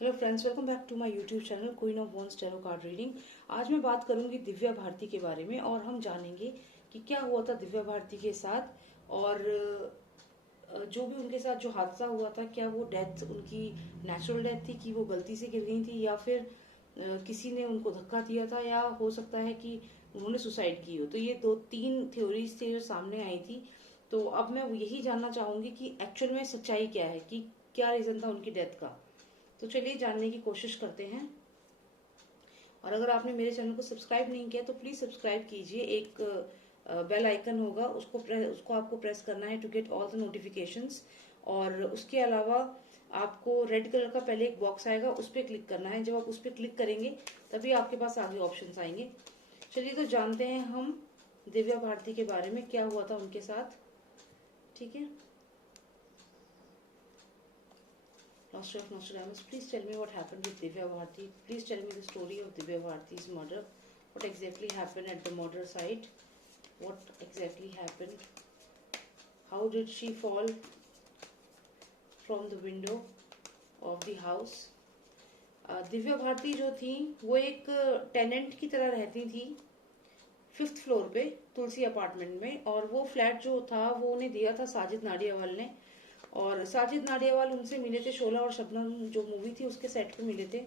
Hello friends, welcome back to my YouTube channel queen of wands tarot card reading. आज मैं बात करूंगी दिव्या भारती के बारे में और हम जानेंगे कि क्या हुआ था दिव्या भारती के साथ और जो भी उनके साथ जो हादसा हुआ था, क्या वो डेथ उनकी नेचुरल डेथ थी कि वो गलती से गिर गई थी या फिर किसी ने उनको धक्का दिया था या हो सकता है कि उन्होंने सुसाइड की हो। तो ये दो तीन थ्योरीज थे जो सामने आई थी। तो अब मैं यही जानना चाहूंगी कि एक्चुअल में सच्चाई क्या है, कि क्या रीजन था उनकी डेथ का। तो चलिए जानने की कोशिश करते हैं। और अगर आपने मेरे चैनल को सब्सक्राइब नहीं किया तो प्लीज सब्सक्राइब कीजिए। एक बेल आइकन होगा, उसको आपको प्रेस करना है to get all the notifications. और उसके अलावा आपको रेड कलर का पहले एक बॉक्स आएगा, उस पर क्लिक करना है। जब आप उस पर क्लिक करेंगे तभी आपके पास आगे ऑप्शंस आएंगे। चलिए तो जानते हैं हम दिव्या भारती के बारे में, क्या हुआ था उनके साथ। ठीक है। Master of Nostradamus, please tell me what happened with Divya Bharti. Please tell me the story of Divya Bharti's murder. What exactly happened at the murder site? What exactly happened? How did she fall from the window of the house? Divya Bharti जो थी वो एक tenant की तरह रहती थी 5th floor पे तुलसी apartment में। और वो फ्लैट जो था वो उन्हें दिया था साजिद नाडियावाल ने। और साजिद नाडियावाल उनसे मिले थे, शोला और शबनम जो मूवी थी उसके सेट पे मिले थे।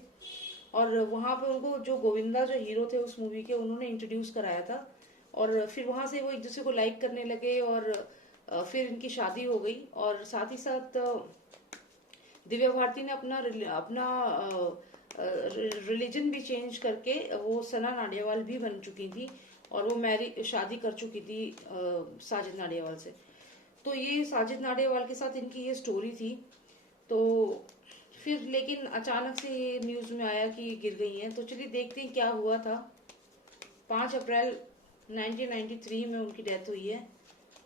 और वहां पे उनको जो गोविंदा जो हीरो थे उस मूवी के, उन्होंने इंट्रोड्यूस कराया था। और फिर वहां से वो एक दूसरे को लाइक करने लगे और फिर इनकी शादी हो गई। और साथ ही साथ दिव्या भारती ने अपना रिलीजन भी चेंज करके वो सना नाडियावाल भी बन चुकी थी और वो शादी कर चुकी थी साजिद नाडियावाल से। तो ये साजिद नाडियावाल के साथ इनकी ये स्टोरी थी। तो फिर लेकिन अचानक से ये न्यूज में आया कि ये गिर गई हैं। तो चलिए देखते हैं क्या हुआ था। 5 अप्रैल 1993 में उनकी डेथ हुई है।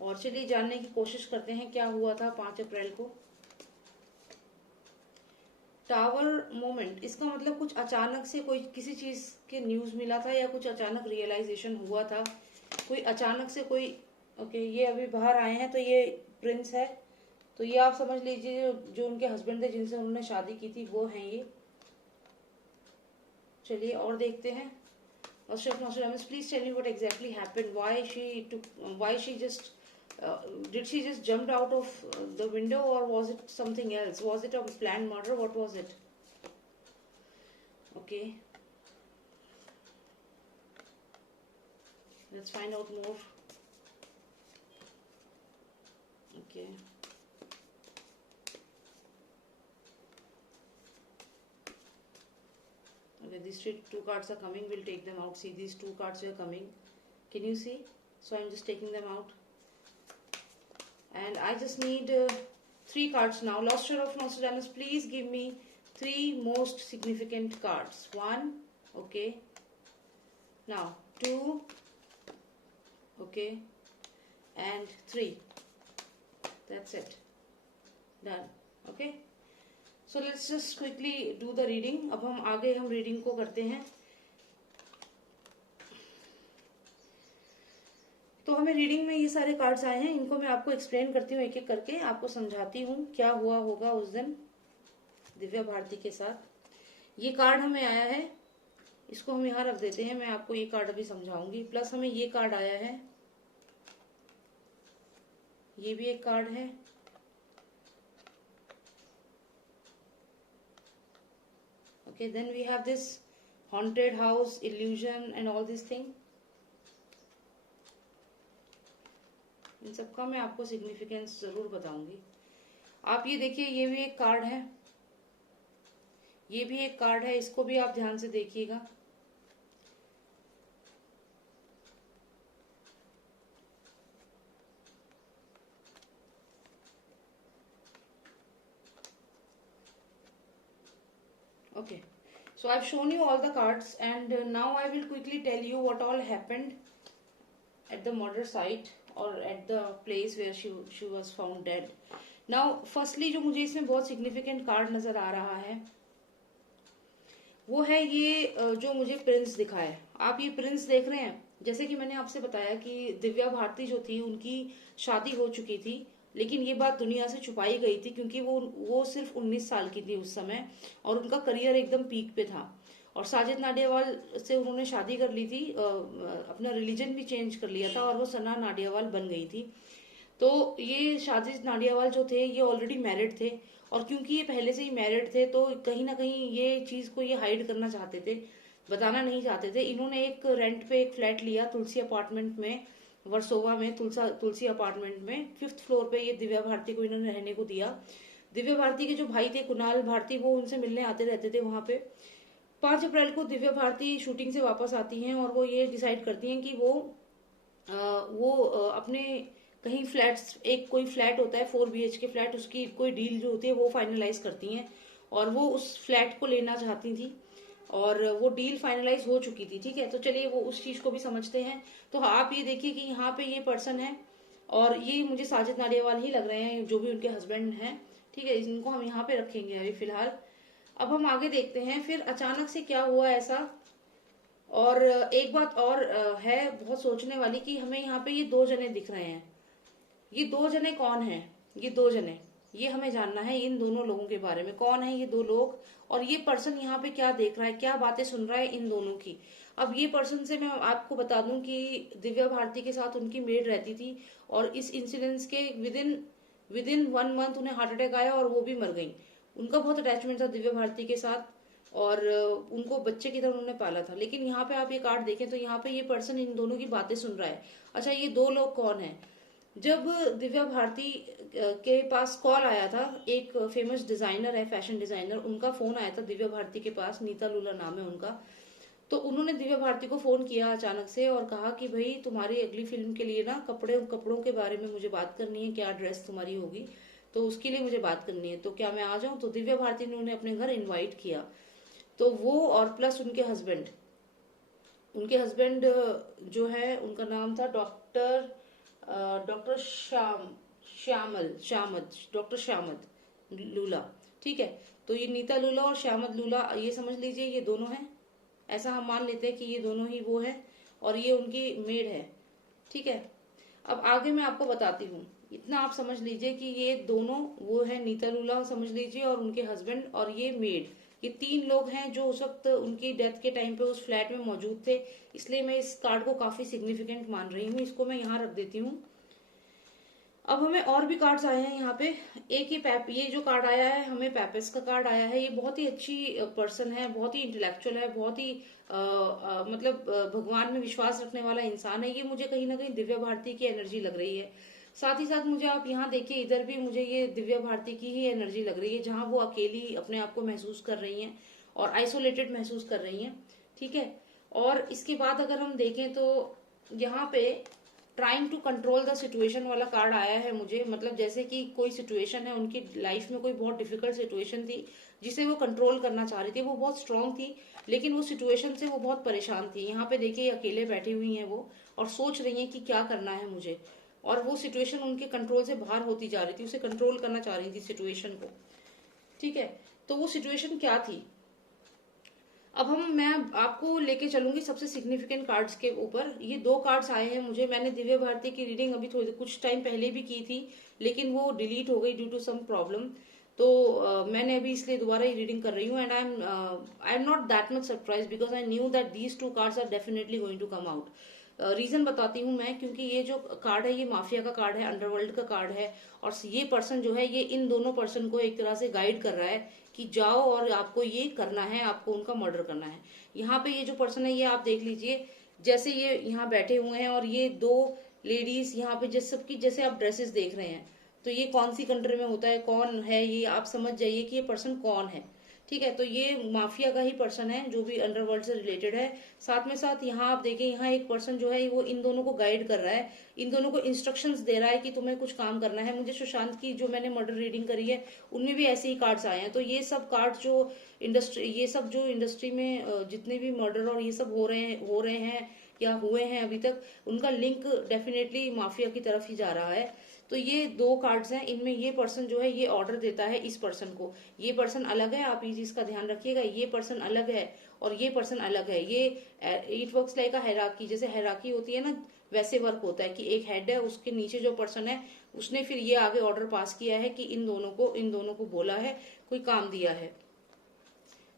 और चलिए जानने की कोशिश करते हैं क्या हुआ था 5 अप्रैल को। टावर मोमेंट, इसका मतलब कुछ अचानक से कोई किसी चीज के न्यूज मिला था या कुछ अचानक रियलाइजेशन हुआ था। कोई अचानक से कोई ओके, ये अभी बाहर आए हैं तो ये प्रिंस है। तो ये आप समझ लीजिए जो उनके हस्बैंड थे जिनसे उन्होंने शादी की थी वो हैं ये। चलिए और देखते हैं। Nostradamus, please tell me what exactly happened. Why she just did she just jumped out of the window or was it something else? Was it a planned murder? What was it? Okay, let's find out more. Okay. Okay, these two cards are coming. We'll take them out. See, these two cards are coming. Can you see? So I'm just taking them out. And I just need 3 cards now. Lustre of Nostradamus, please give me 3 most significant cards. 1, okay. Now 2, okay. And 3. That's it. Done. Okay. So let's just quickly do the reading. अब हम reading को करते हैं। तो हमें reading में ये सारे कार्ड्स आए हैं, इनको मैं आपको एक्सप्लेन करती हूँ एक एक करके, आपको समझाती हूँ क्या हुआ होगा उस दिन दिव्या भारती के साथ। ये कार्ड हमें आया है, इसको हम यहाँ रख देते हैं। मैं आपको ये कार्ड अभी समझाऊंगी। प्लस हमें ये कार्ड आया है, ये भी एक कार्ड है। Okay, then we have this haunted house, illusion and all these thing. इन सबका मैं आपको सिग्निफिकेंस जरूर बताऊंगी। आप ये देखिए, ये भी एक कार्ड है, ये भी एक कार्ड है, इसको भी आप ध्यान से देखिएगा। Okay, so I've shown you all the cards and now I will quickly tell you what all happened at the murder site or at the place where she was found dead. Now firstly जो मुझे इसमें बहुत significant card नजर आ रहा है वो है ये जो मुझे प्रिंस दिखा है। आप ये प्रिंस देख रहे हैं, जैसे कि मैंने आपसे बताया कि दिव्या भारती जो थी उनकी शादी हो चुकी थी लेकिन ये बात दुनिया से छुपाई गई थी क्योंकि वो सिर्फ 19 साल की थी उस समय, और उनका करियर एकदम पीक पे था। और साजिद नाडियावाल से उन्होंने शादी कर ली थी, अपना रिलीजन भी चेंज कर लिया था और वो सना नाडियावाल बन गई थी। तो ये साजिद नाडियावाल जो थे ये ऑलरेडी मैरिड थे, और क्योंकि ये पहले से ही मैरिड थे तो कहीं ना कहीं ये चीज को ये हाइड करना चाहते थे, बताना नहीं चाहते थे। इन्होंने एक रेंट पे एक फ्लैट लिया तुलसी अपार्टमेंट में, वर्सोवा में, तुलसी अपार्टमेंट में 5th फ्लोर पे ये दिव्या भारती को इन्होंने रहने को दिया। दिव्या भारती के जो भाई थे कुणाल भारती, वो उनसे मिलने आते रहते थे वहां पे। 5 अप्रैल को दिव्या भारती शूटिंग से वापस आती हैं और वो ये डिसाइड करती हैं कि वो अपने कहीं फ्लैट्स, एक कोई फ्लैट होता है 4 BHK फ्लैट, उसकी कोई डील जो होती है वो फाइनलाइज करती हैं, और वो उस फ्लैट को लेना चाहती थी, और वो डील फाइनलाइज हो चुकी थी। ठीक है, तो चलिए वो उस चीज को भी समझते हैं। तो आप ये देखिए कि यहाँ पे ये पर्सन है, और ये मुझे साजिद नाडियावाल ही लग रहे हैं जो भी उनके हस्बैंड हैं। ठीक है, इनको हम यहाँ पे रखेंगे अभी फिलहाल। अब हम आगे देखते हैं फिर अचानक से क्या हुआ ऐसा। और एक बात और है बहुत सोचने वाली कि हमें यहाँ पे ये 2 जने दिख रहे हैं। ये 2 जने कौन हैं? ये 2 जने, ये हमें जानना है इन दोनों लोगों के बारे में। कौन है ये 2 लोग, और ये पर्सन यहाँ पे क्या देख रहा है, क्या बातें सुन रहा है इन दोनों की। अब ये पर्सन से मैं आपको बता दूं कि दिव्या भारती के साथ उनकी मेड रहती थी, और इस इंसिडेंस के विदिन 1 मंथ उन्हें हार्ट अटैक आया और वो भी मर गई। उनका बहुत अटैचमेंट था दिव्या भारती के साथ, और उनको बच्चे की तरह उन्होंने पाला था। लेकिन यहाँ पे आप ये कार्ड देखें तो यहाँ पे ये पर्सन इन दोनों की बातें सुन रहा है। अच्छा, ये 2 लोग कौन है? जब दिव्या भारती के पास कॉल आया था, एक फेमस डिजाइनर है, फैशन डिजाइनर, उनका फोन आया था दिव्या भारती के पास, नीता लूला नाम है उनका। तो उन्होंने दिव्या भारती को फोन किया अचानक से और कहा कि भाई तुम्हारी अगली फिल्म के लिए ना कपड़ों के बारे में मुझे बात करनी है, क्या ड्रेस तुम्हारी होगी, तो उसके लिए मुझे बात करनी है, तो क्या मैं आ जाऊं? तो दिव्या भारती ने उन्हें अपने घर इन्वाइट किया। तो वो और प्लस उनके हस्बैंड जो है उनका नाम था डॉक्टर डॉक्टर श्यामद लूला। ठीक है, तो ये नीता लूला और श्यामद लूला, ये समझ लीजिए ये दोनों हैं। ऐसा हम मान लेते हैं कि ये दोनों ही वो है, और ये उनकी मेड है। ठीक है, अब आगे मैं आपको बताती हूँ। इतना आप समझ लीजिए कि ये दोनों वो है, नीता लूला समझ लीजिए और उनके हस्बैंड और ये मेड, ये 3 लोग हैं जो उस वक्त उनकी डेथ के टाइम पे उस फ्लैट में मौजूद थे। इसलिए मैं इस कार्ड को काफी सिग्निफिकेंट मान रही हूँ। इसको मैं यहाँ रख देती हूँ। अब हमें और भी कार्ड्स आए हैं यहाँ पे। एक ये जो कार्ड आया है हमें पैपिस का कार्ड आया है। ये बहुत ही अच्छी पर्सन है, बहुत ही इंटेलेक्चुअल है, बहुत ही मतलब भगवान में विश्वास रखने वाला इंसान है। ये मुझे कहीं ना कहीं दिव्या भारती की एनर्जी लग रही है। साथ ही साथ मुझे आप यहाँ देखिए, इधर भी मुझे ये दिव्या भारती की ही एनर्जी लग रही है, जहां वो अकेली अपने आप को महसूस कर रही हैं और आइसोलेटेड महसूस कर रही हैं। ठीक है, और इसके बाद अगर हम देखें तो यहाँ पे trying to control the situation वाला कार्ड आया है मुझे। मतलब जैसे कि कोई सिचुएशन है उनकी लाइफ में, कोई बहुत डिफिकल्ट सिचुएशन थी जिसे वो कंट्रोल करना चाह रही थी। वो बहुत स्ट्रांग थी लेकिन वो सिचुएशन से वो बहुत परेशान थी। यहाँ पे देखिए अकेले बैठी हुई हैं वो, और सोच रही हैं कि क्या करना है मुझे, और वो सिचुएशन उनके कंट्रोल से बाहर होती जा रही थी, उसे कंट्रोल करना चाह रही थी सिचुएशन को। ठीक है, तो वो सिचुएशन क्या थी? अब मैं आपको लेके चलूंगी सबसे सिग्निफिकेंट कार्ड्स के ऊपर। ये 2 कार्ड्स आए हैं मुझे। मैंने दिव्या भारती की रीडिंग अभी थोड़ी कुछ टाइम पहले भी की थी, लेकिन वो डिलीट हो गई ड्यू टू सम प्रॉब्लम। तो मैंने अभी इसलिए दोबारा ही रीडिंग कर रही हूँ, and I am not that much surprise because I knew that these 2 cards are definitely going to come out. Reason बताती हूँ मैं, क्योंकि ये जो कार्ड है ये माफिया का कार्ड है, अंडरवर्ल्ड का कार्ड है, और ये पर्सन जो है ये इन दोनों पर्सन को एक तरह से गाइड कर रहा है कि जाओ और आपको ये करना है, आपको उनका मर्डर करना है। यहाँ पे ये जो पर्सन है ये आप देख लीजिए, जैसे ये यहाँ बैठे हुए हैं और ये 2 लेडीज यहाँ पे जैसे सबकी जैसे आप ड्रेसेस देख रहे हैं, तो ये कौन सी कंट्री में होता है, कौन है ये, आप समझ जाइए कि ये पर्सन कौन है। ठीक है, तो ये माफिया का ही पर्सन है जो भी अंडरवर्ल्ड से रिलेटेड है। साथ में साथ यहाँ आप देखें, यहाँ एक पर्सन जो है वो इन दोनों को गाइड कर रहा है, इन दोनों को इंस्ट्रक्शंस दे रहा है कि तुम्हें कुछ काम करना है। मुझे सुशांत की जो मैंने मर्डर रीडिंग करी है उनमें भी ऐसे ही कार्ड्स आए हैं। तो ये सब कार्ड्स जो इंडस्ट्री में जितने भी मर्डर और ये सब हो रहे हैं या हुए हैं अभी तक, उनका लिंक डेफिनेटली माफिया की तरफ ही जा रहा है। तो ये 2 कार्ड्स हैं, इनमें ये पर्सन जो है ये ऑर्डर देता है इस पर्सन को। ये पर्सन अलग है, आप ये चीज का ध्यान रखिएगा, ये पर्सन अलग है और ये पर्सन अलग है। ये it works like a hierarchy, जैसे हायरार्की होती है ना, वैसे वर्क होता है कि एक हेड है, उसके नीचे जो पर्सन है उसने फिर ये आगे ऑर्डर पास किया है कि इन दोनों को बोला है, कोई काम दिया है।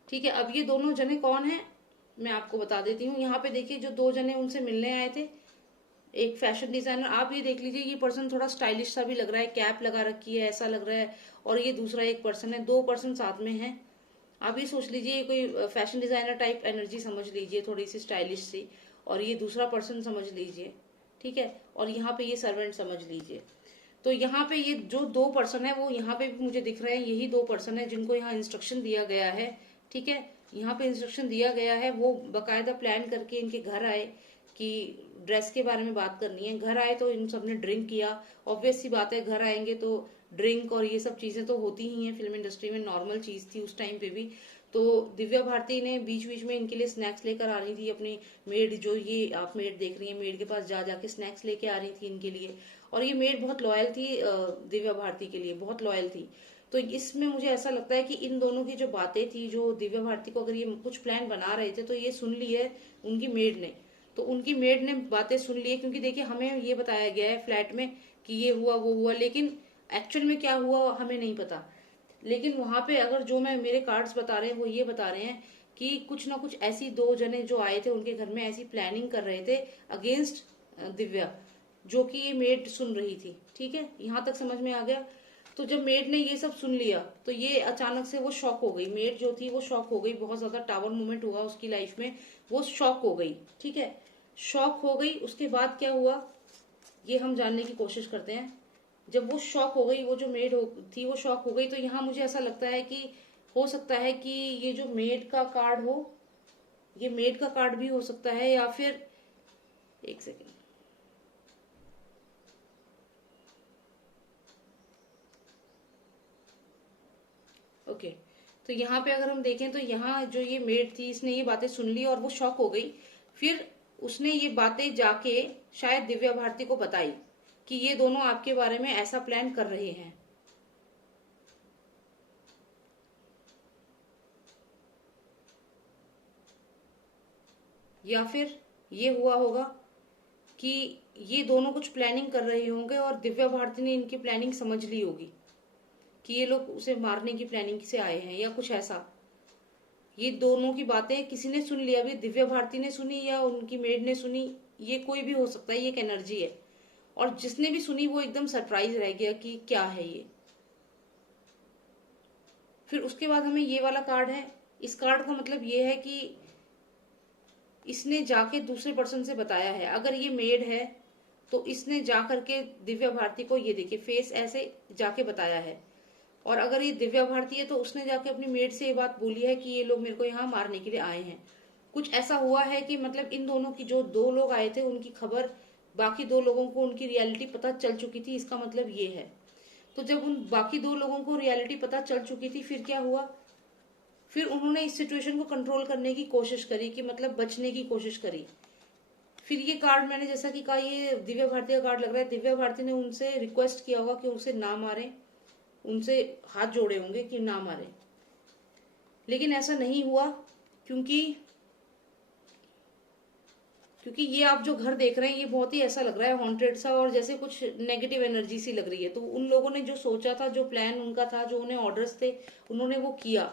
ठीक है, अब ये दोनों जने कौन है मैं आपको बता देती हूँ। यहाँ पे देखिए जो दो जने उनसे मिलने आए थे, एक फैशन डिजाइनर, आप ये देख लीजिए, ये पर्सन थोड़ा स्टाइलिश सा भी लग रहा है, कैप लगा रखी है ऐसा लग रहा है, और ये दूसरा एक पर्सन है, दो पर्सन साथ में है। आप ये सोच लीजिए ये कोई फैशन डिजाइनर टाइप एनर्जी समझ लीजिए, थोड़ी सी स्टाइलिश सी, और ये दूसरा पर्सन समझ लीजिए। ठीक है, और यहाँ पे ये सर्वेंट समझ लीजिए। तो यहाँ पे ये जो दो पर्सन है वो यहाँ पे भी मुझे दिख रहे हैं, यही दो पर्सन है जिनको यहाँ इंस्ट्रक्शन दिया गया है। ठीक है, यहाँ पे इंस्ट्रक्शन दिया गया है, वो बकायदा प्लान करके इनके घर आए कि ड्रेस के बारे में बात करनी है। घर आए तो इन सब ने ड्रिंक किया, ऑब्वियस सी बात है, घर आएंगे तो ड्रिंक और ये सब चीजें तो होती ही हैं, फिल्म इंडस्ट्री में नॉर्मल चीज थी उस टाइम पे भी। तो दिव्या भारती ने बीच बीच में इनके लिए स्नैक्स लेकर आ रही थी, अपनी मेड, जो ये आप मेड देख रही हैं, मेड के पास जा जाके स्नैक्स लेके आ रही थी इनके लिए। और ये मेड बहुत लॉयल थी दिव्या भारती के लिए, बहुत लॉयल थी। तो इसमें मुझे ऐसा लगता है कि इन दोनों की जो बातें थी, जो दिव्या भारती को अगर ये कुछ प्लान बना रहे थे तो ये सुन ली है उनकी मेड ने। तो उनकी मेड ने बातें सुन ली है, क्योंकि देखिए हमें ये बताया गया है फ्लैट में कि ये हुआ वो हुआ, लेकिन एक्चुअल में क्या हुआ हमें नहीं पता। लेकिन वहां पे अगर जो मैं मेरे कार्ड्स बता रहे हैं वो ये बता रहे हैं कि कुछ ना कुछ ऐसी दो जने जो आए थे उनके घर में ऐसी प्लानिंग कर रहे थे अगेंस्ट दिव्या, जो कि ये मेड सुन रही थी। ठीक है, यहाँ तक समझ में आ गया। तो जब मेड ने ये सब सुन लिया तो ये अचानक से वो शॉक हो गई, मेड जो थी वो शॉक हो गई, बहुत ज्यादा टावर मूवमेंट हुआ उसकी लाइफ में, वो शॉक हो गई। ठीक है, शॉक हो गई। उसके बाद क्या हुआ ये हम जानने की कोशिश करते हैं। जब वो शॉक हो गई, वो जो मेड थी वो शॉक हो गई, तो यहाँ मुझे ऐसा लगता है कि हो सकता है कि ये जो मेड का कार्ड हो, ये मेड का कार्ड भी हो सकता है, या फिर एक सेकेंड, ओके। तो यहाँ पे अगर हम देखें तो यहाँ जो ये मेड थी इसने ये बातें सुन ली और वो शॉक हो गई। फिर उसने ये बातें जाके शायद दिव्या भारती को बताई कि ये दोनों आपके बारे में ऐसा प्लान कर रहे हैं। या फिर ये हुआ होगा कि ये दोनों कुछ प्लानिंग कर रहे होंगे और दिव्या भारती ने इनकी प्लानिंग समझ ली होगी कि ये लोग उसे मारने की प्लानिंग से आए हैं या कुछ ऐसा। ये दोनों की बातें किसी ने सुन लिया, अभी दिव्या भारती ने सुनी या उनकी मेड ने सुनी, ये कोई भी हो सकता है, ये एक एनर्जी है। और जिसने भी सुनी वो एकदम सरप्राइज रह गया कि क्या है ये। फिर उसके बाद हमें ये वाला कार्ड है। इस कार्ड का मतलब ये है कि इसने जाके दूसरे पर्सन से बताया है। अगर ये मेड है तो इसने जा करके दिव्या भारती को, ये देखिए फेस ऐसे जाके बताया है। और अगर ये दिव्या भारती है तो उसने जाके अपनी मेड से ये बात बोली है कि ये लोग मेरे को यहाँ मारने के लिए आए हैं। कुछ ऐसा हुआ है कि मतलब इन दोनों की, जो दो लोग आए थे उनकी खबर बाकी दो लोगों को, उनकी रियलिटी पता चल चुकी थी, इसका मतलब ये है। तो जब उन बाकी दो लोगों को रियलिटी पता चल चुकी थी, फिर क्या हुआ, फिर उन्होंने इस सिचुएशन को कंट्रोल करने की कोशिश करी, कि मतलब बचने की कोशिश करी। फिर ये कार्ड मैंने जैसा कि कहा, ये दिव्या भारती का कार्ड लग रहा है। दिव्या भारती ने उनसे रिक्वेस्ट किया होगा कि उसे ना मारे, उनसे हाथ जोड़े होंगे कि ना मारे, लेकिन ऐसा नहीं हुआ। क्योंकि क्योंकि ये आप जो घर देख रहे हैं ये बहुत ही ऐसा लग रहा है हॉन्टेड सा, और जैसे कुछ नेगेटिव एनर्जी सी लग रही है। तो उन लोगों ने जो सोचा था, जो प्लान उनका था, जो उन्हें ऑर्डर्स थे, उन्होंने वो किया।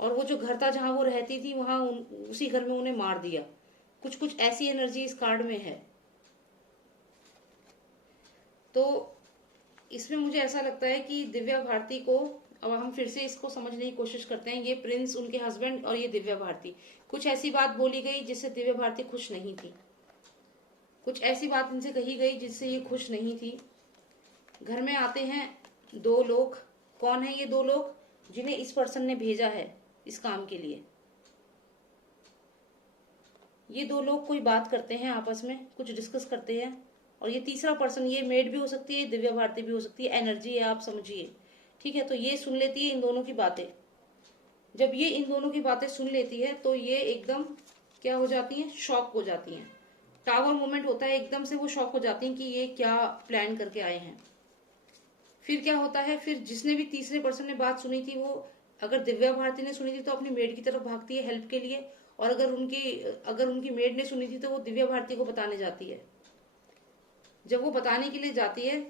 और वो जो घर था जहां वो रहती थी वहां उसी घर में उन्हें मार दिया। कुछ कुछ ऐसी एनर्जी इस कार्ड में है। तो इसमें मुझे ऐसा लगता है कि दिव्या भारती को, अब हम फिर से इसको समझने की कोशिश करते हैं। ये प्रिंस, उनके हस्बैंड, और ये दिव्या भारती, कुछ ऐसी बात बोली गई जिससे दिव्या भारती खुश नहीं थी। कुछ ऐसी बात इनसे कही गई जिससे ये खुश नहीं थी। घर में आते हैं दो लोग। कौन है ये दो लोग जिन्हें इस पर्सन ने भेजा है इस काम के लिए? ये दो लोग कोई बात करते हैं आपस में, कुछ डिस्कस करते हैं। और ये तीसरा पर्सन, ये मेड भी हो सकती है, दिव्या भारती भी हो सकती है, एनर्जी है, आप समझिए। ठीक है, तो ये सुन लेती है इन दोनों की बातें। जब ये इन दोनों की बातें सुन लेती है तो ये एकदम क्या हो जाती हैं, शॉक हो जाती हैं। टावर मोमेंट होता है, एकदम से वो शॉक हो जाती हैं कि ये क्या प्लान करके आए हैं। फिर क्या होता है, फिर जिसने भी तीसरे पर्सन ने बात सुनी थी, वो अगर दिव्या भारती ने सुनी थी तो अपनी मेड की तरफ भागती है हेल्प के लिए, और अगर उनकी मेड ने सुनी थी तो वो दिव्या भारती को बताने जाती है। जब वो बताने के लिए जाती है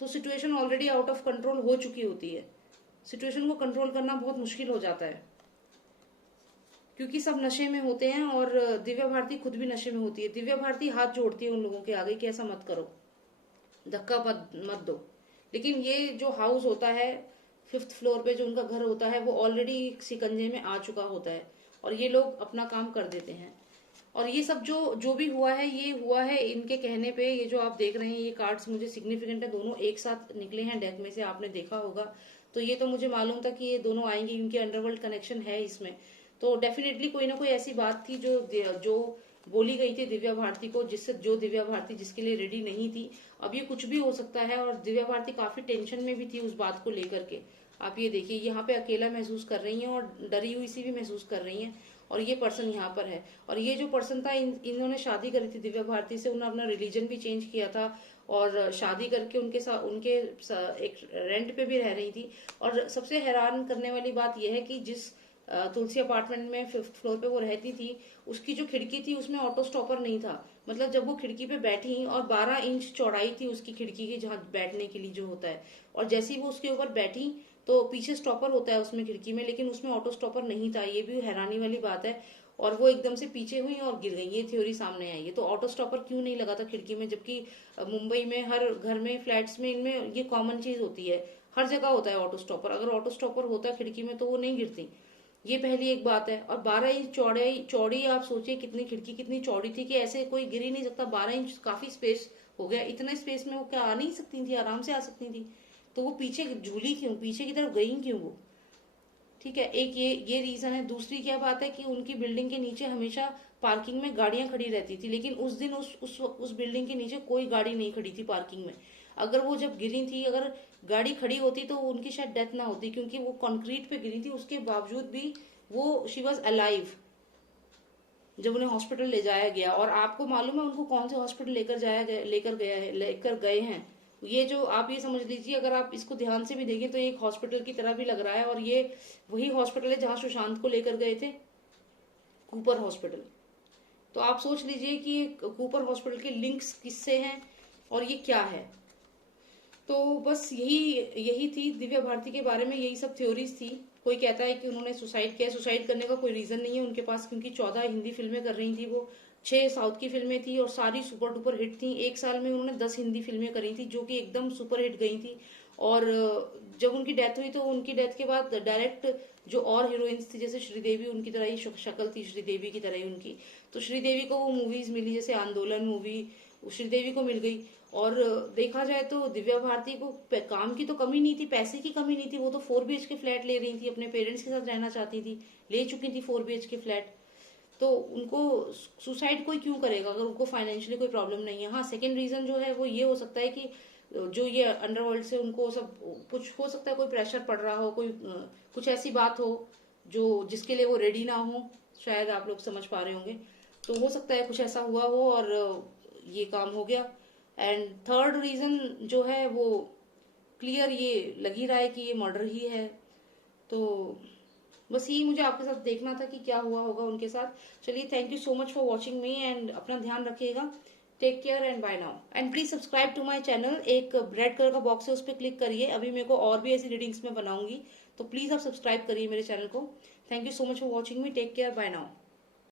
तो situation already out of control हो चुकी होती है। सिचुएशन को कंट्रोल करना बहुत मुश्किल हो जाता है, क्योंकि सब नशे में होते हैं और दिव्या भारती खुद भी नशे में होती है। दिव्या भारती हाथ जोड़ती है उन लोगों के आगे कि ऐसा मत करो, धक्का मत दो। लेकिन ये जो हाउस होता है 5th फ्लोर पे, जो उनका घर होता है, वो ऑलरेडी शिकंजे में आ चुका होता है और ये लोग अपना काम कर देते हैं। और ये सब जो जो भी हुआ है, ये हुआ है इनके कहने पे। ये जो आप देख रहे हैं ये कार्ड्स मुझे सिग्निफिकेंट है, दोनों एक साथ निकले हैं डेक में से, आपने देखा होगा। तो ये तो मुझे मालूम था कि ये दोनों आएंगे, इनके अंडरवर्ल्ड कनेक्शन है इसमें। तो डेफिनेटली कोई ना कोई ऐसी बात थी जो बोली गई थी दिव्या भारती को, जिससे जो दिव्या भारती जिसके लिए रेडी नहीं थी। अब ये कुछ भी हो सकता है और दिव्या भारती काफी टेंशन में भी थी उस बात को लेकर के। आप ये देखिए, यहाँ पे अकेला महसूस कर रही हैं और डरी हुई सी भी महसूस कर रही हैं। और ये पर्सन यहाँ पर है, और ये जो पर्सन था इन्होंने शादी करी थी दिव्या भारती से, उन्होंने अपना रिलीजन भी चेंज किया था और शादी करके उनके साथ एक रेंट पे भी रह रही थी। और सबसे हैरान करने वाली बात यह है कि जिस तुलसी अपार्टमेंट में 5th फ्लोर पे वो रहती थी, उसकी जो खिड़की थी उसमें ऑटो स्टॉपर नहीं था। मतलब जब वो खिड़की पे बैठी, और 12 इंच चौड़ाई थी उसकी खिड़की की, जहाँ बैठने के लिए जो होता है, और जैसे ही वो उसके ऊपर बैठी तो पीछे स्टॉपर होता है उसमें खिड़की में, लेकिन उसमें ऑटो स्टॉपर नहीं था। ये भी हैरानी वाली बात है। और वो एकदम से पीछे हुई और गिर गई, ये थ्योरी सामने आई है। तो ऑटो स्टॉपर क्यों नहीं लगा था खिड़की में, जबकि मुंबई में हर घर में, फ्लैट्स में, इनमें ये कॉमन चीज होती है, हर जगह होता है ऑटो स्टॉपर। अगर ऑटो स्टॉपर होता खिड़की में तो वो नहीं गिरती। ये पहली एक बात है। और 12 इंच चौड़ी आप सोचिए कितनी खिड़की कितनी चौड़ी थी कि ऐसे कोई गिर ही नहीं सकता। 12 इंच काफी स्पेस हो गया, इतना स्पेस में वो क्या आ नहीं सकती थी, आराम से आ सकती थी। तो वो पीछे झूली क्यों, पीछे की तरफ गई क्यों वो? ठीक है, एक ये रीजन है। दूसरी क्या बात है कि उनकी बिल्डिंग के नीचे हमेशा पार्किंग में गाड़ियां खड़ी रहती थी, लेकिन उस दिन उस बिल्डिंग के नीचे कोई गाड़ी नहीं खड़ी थी पार्किंग में। अगर वो जब गिरी थी, अगर गाड़ी खड़ी होती तो उनकी शायद डेथ ना होती, क्योंकि वो कंक्रीट पे गिरी थी। उसके बावजूद भी वो शी वॉज अलाइव जब उन्हें हॉस्पिटल ले जाया गया। और आपको मालूम है उनको कौन से हॉस्पिटल लेकर गए हैं? ये जो आप ये समझ लीजिए, अगर आप इसको ध्यान से भी देखें तो एक हॉस्पिटल की तरह भी लग रहा है, और ये वही हॉस्पिटल है जहां सुशांत को लेकर गए थे, कूपर हॉस्पिटल। तो आप सोच लीजिए कि कूपर हॉस्पिटल के लिंक्स किससे हैं और ये क्या है। तो बस यही थी दिव्या भारती के बारे में, यही सब थ्योरीज थी। कोई कहता है कि उन्होंने सुसाइड किया, सुसाइड करने का कोई रीजन नहीं है उनके पास, क्योंकि 14 हिंदी फिल्में कर रही थी वो, 6 साउथ की फिल्में थी और सारी सुपर डुपर हिट थी। एक साल में उन्होंने 10 हिंदी फिल्में करी थी जो कि एकदम सुपर हिट गई थी। और जब उनकी डेथ हुई तो उनकी डेथ के बाद डायरेक्ट जो और हीरोइंस थी, जैसे श्रीदेवी, उनकी तरह ही शक्ल थी श्रीदेवी की तरह ही उनकी, तो श्रीदेवी को वो मूवीज मिली, जैसे आंदोलन मूवी श्रीदेवी को मिल गई। और देखा जाए तो दिव्या भारती को काम की तो कमी नहीं थी, पैसे की कमी नहीं थी। वो तो 4 BHK फ्लैट ले रही थी, अपने पेरेंट्स के साथ रहना चाहती थी, ले चुकी थी 4 BHK फ्लैट। तो उनको सुसाइड कोई क्यों करेगा अगर उनको फाइनेंशियली कोई प्रॉब्लम नहीं है? हाँ, सेकेंड रीजन जो है वो ये हो सकता है कि जो ये अंडरवर्ल्ड से उनको सब कुछ हो सकता है, कोई प्रेशर पड़ रहा हो, कोई कुछ ऐसी बात हो जो जिसके लिए वो रेडी ना हो। शायद आप लोग समझ पा रहे होंगे। तो हो सकता है कुछ ऐसा हुआ हो और ये काम हो गया। एंड थर्ड रीजन जो है वो क्लियर ये लग ही रहा है कि ये मर्डर ही है। तो बस यही मुझे आपके साथ देखना था कि क्या हुआ होगा उनके साथ। चलिए, thank you so much for watching me and अपना ध्यान रखिएगा। Take care and bye now. And please subscribe to my channel. एक रेड कलर का बॉक्स है, उस पर क्लिक करिए। अभी मेरे को और भी ऐसी रीडिंग्स में बनाऊंगी, तो प्लीज आप सब्सक्राइब करिए मेरे चैनल को। Thank you so much for watching me. Take care, bye now.